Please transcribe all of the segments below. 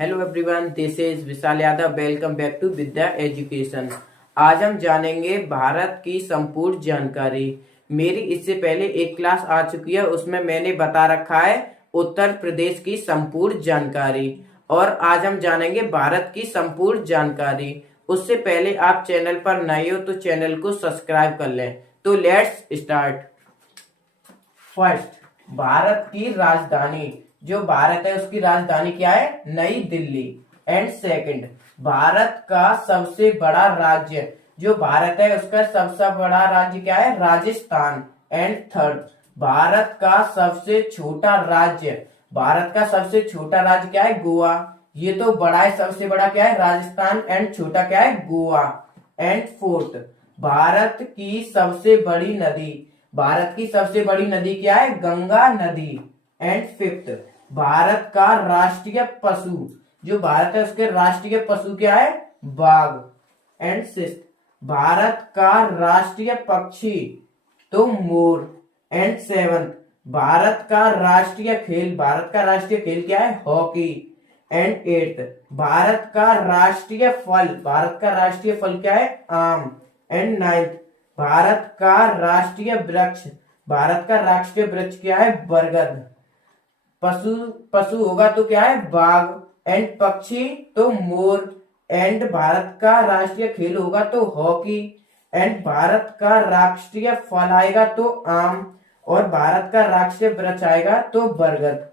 Hello everyone, this is Vishal Yadav. Welcome back to Vidya education. आज हम जानेंगे भारत की संपूर्ण जानकारी। मेरी इससे पहले एक क्लास आ चुकी है, उसमें मैंने बता रखा है उत्तर प्रदेश की संपूर्ण जानकारी, और आज हम जानेंगे भारत की संपूर्ण जानकारी। उससे पहले आप चैनल पर नए हो तो चैनल को सब्सक्राइब कर लें। तो लेट्स स्टार्ट। फर्स्ट, भारत की राजधानी। जो भारत है उसकी राजधानी क्या है? नई दिल्ली। एंड सेकंड, भारत का सबसे बड़ा राज्य। जो भारत है उसका सबसे बड़ा राज्य क्या है? राजस्थान। एंड थर्ड, भारत का सबसे छोटा राज्य। भारत का सबसे छोटा राज्य क्या है? गोवा। ये तो बड़ा है, सबसे बड़ा क्या है? राजस्थान। एंड छोटा क्या है? गोवा। एंड फोर्थ, भारत की सबसे बड़ी नदी। भारत की सबसे बड़ी नदी क्या है? गंगा नदी। एंड फिफ्थ, भारत का राष्ट्रीय पशु। जो भारत है उसके राष्ट्रीय पशु क्या है? बाघ। एंड सिक्स्थ, भारत का राष्ट्रीय पक्षी तो मोर। एंड सेवंथ, भारत का राष्ट्रीय खेल। भारत का राष्ट्रीय खेल क्या है? हॉकी। एंड एट्थ, भारत का राष्ट्रीय फल। भारत का राष्ट्रीय फल क्या है? आम। एंड नाइन्थ, भारत का राष्ट्रीय वृक्ष। भारत का राष्ट्रीय वृक्ष क्या है? बरगद। पशु पशु होगा तो क्या है? बाघ। एंड पक्षी तो मोर। एंड भारत का राष्ट्रीय खेल होगा तो हॉकी। एंड भारत का राष्ट्रीय फल आएगा तो आम, और भारत का राष्ट्रीय वृक्ष आएगा तो बरगद।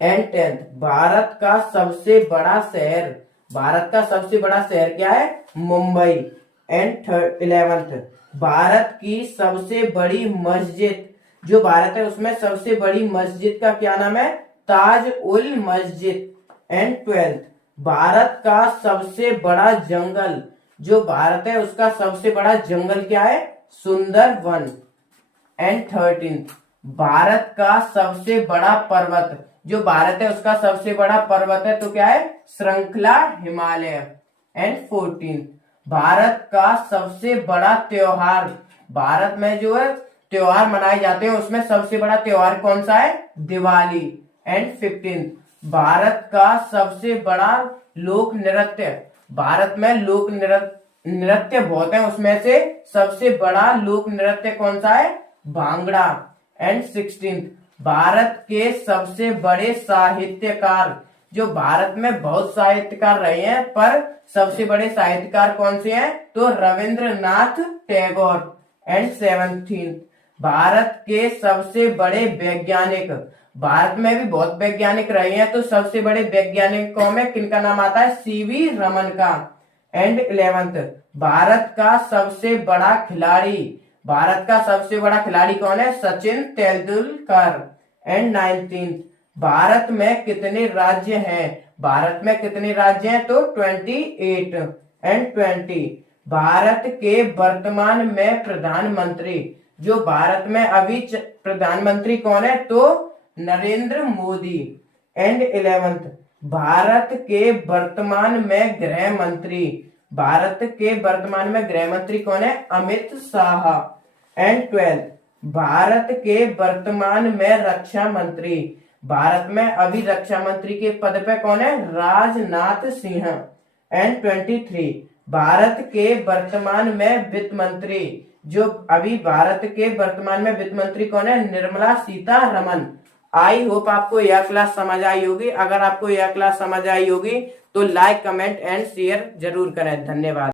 एंड टेंथ, भारत का सबसे बड़ा शहर। भारत का सबसे बड़ा शहर क्या है? मुंबई। एंड 11th, भारत की सबसे बड़ी मस्जिद। जो भारत है उसमें सबसे बड़ी मस्जिद का क्या नाम है? ताज उल मस्जिद। एंड 12th, भारत का सबसे बड़ा जंगल। जो भारत है उसका सबसे बड़ा जंगल क्या है? सुंदरवन। एंड 13th, भारत का सबसे बड़ा पर्वत। जो भारत है उसका सबसे बड़ा पर्वत है तो क्या है? श्रृंखला हिमालय। एंड 14th, भारत का सबसे बड़ा त्योहार। भारत में जो है त्योहार मनाए जाते हैं उसमें सबसे बड़ा त्योहार कौन सा है? दिवाली। एंड 15th, भारत का सबसे बड़ा लोक नृत्य। भारत में लोक नृत्य बहुत है, उसमें से सबसे बड़ा लोक नृत्य कौन सा है? भांगड़ा। एंड 16th, भारत के सबसे बड़े साहित्यकार। जो भारत में बहुत साहित्यकार रहे हैं पर सबसे बड़े साहित्यकार कौन से हैं? तो रविंद्रनाथ टैगोर। एंड 17th, भारत के सबसे बड़े वैज्ञानिक। भारत में भी बहुत वैज्ञानिक रहे हैं तो सबसे बड़े वैज्ञानिकों में किनका नाम आता है? सीवी रमन का। एंड 11th, भारत का सबसे बड़ा खिलाड़ी। भारत का सबसे बड़ा खिलाड़ी कौन है? सचिन तेंदुलकर। एंड 19th, भारत में कितने राज्य हैं? भारत में कितने राज्य हैं? तो 28। एंड 20, भारत के वर्तमान में प्रधानमंत्री। जो भारत में अभी प्रधानमंत्री कौन है? तो नरेंद्र मोदी। एंड 11th, भारत के वर्तमान में गृह मंत्री। भारत के वर्तमान में गृह मंत्री कौन है? अमित शाह। एंड 12th, भारत के वर्तमान में रक्षा मंत्री। भारत में अभी रक्षा मंत्री के पद पे कौन है? राजनाथ सिंह। एंड 23, भारत के वर्तमान में वित्त मंत्री। जो अभी भारत के वर्तमान में वित्त मंत्री कौन है? निर्मला सीतारमन। आई होप आपको यह क्लास समझ आई होगी। अगर आपको यह क्लास समझ आई होगी तो लाइक, कमेंट एंड शेयर जरूर करें। धन्यवाद।